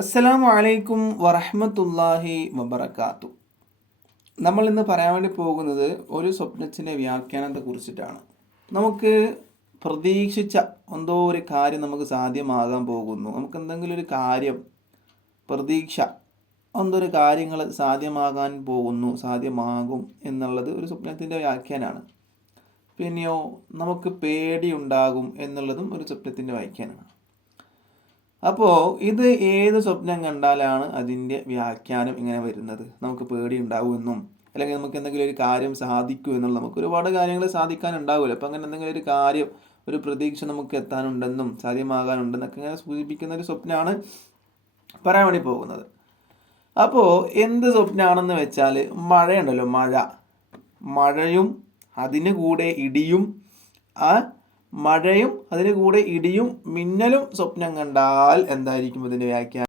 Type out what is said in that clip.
അസ്സലാമു അലൈക്കും വറഹ്മത്തുള്ളാഹി വബറകാത്തു. നമ്മൾ ഇന്ന് പറയാൻ വേണ്ടി പോകുന്നത് ഒരു സ്വപ്നത്തിൻ്റെ വ്യാഖ്യാനത്തെ കുറിച്ചിട്ടാണ്. നമുക്ക് പ്രതീക്ഷിച്ച എന്തോ ഒരു കാര്യം നമുക്ക് സാധ്യമാകാൻ പോകുന്നു. നമുക്ക് എന്തെങ്കിലും ഒരു കാര്യം പ്രതീക്ഷ എന്തോ ഒരു കാര്യങ്ങൾ സാധ്യമാകാൻ പോകുന്നു, സാധ്യമാകും എന്നുള്ളത് ഒരു സ്വപ്നത്തിൻ്റെ വ്യാഖ്യാനമാണ്. പിന്നെയോ നമുക്ക് പേടിയുണ്ടാകും എന്നുള്ളതും ഒരു സ്വപ്നത്തിൻ്റെ വ്യാഖ്യാനമാണ്. അപ്പോൾ ഇത് ഏത് സ്വപ്നം കണ്ടാലാണ് അതിൻ്റെ വ്യാഖ്യാനം ഇങ്ങനെ വരുന്നത്? നമുക്ക് പേടി ഉണ്ടാവുമെന്നും അല്ലെങ്കിൽ നമുക്ക് എന്തെങ്കിലും ഒരു കാര്യം സാധിക്കൂ എന്നുള്ള, നമുക്ക് ഒരുപാട് കാര്യങ്ങൾ സാധിക്കാനുണ്ടാവില്ല. അപ്പോൾ അങ്ങനെ എന്തെങ്കിലും ഒരു കാര്യം, ഒരു പ്രതീക്ഷ നമുക്ക് എത്താനുണ്ടെന്നും സാധ്യമാകാനുണ്ടെന്നൊക്കെ ഇങ്ങനെ സൂചിപ്പിക്കുന്ന ഒരു സ്വപ്നമാണ് പറയാൻ വേണ്ടി പോകുന്നത്. അപ്പോൾ എന്ത് സ്വപ്നമാണെന്ന് വെച്ചാൽ, മഴയുണ്ടല്ലോ, മഴയും അതിന് കൂടെ ഇടിയും, മഴയും അതിന് കൂടെ ഇടിയും മിന്നലും സ്വപ്നം കണ്ടാൽ എന്തായിരിക്കും ഇതിൻ്റെ വ്യാഖ്യാനം?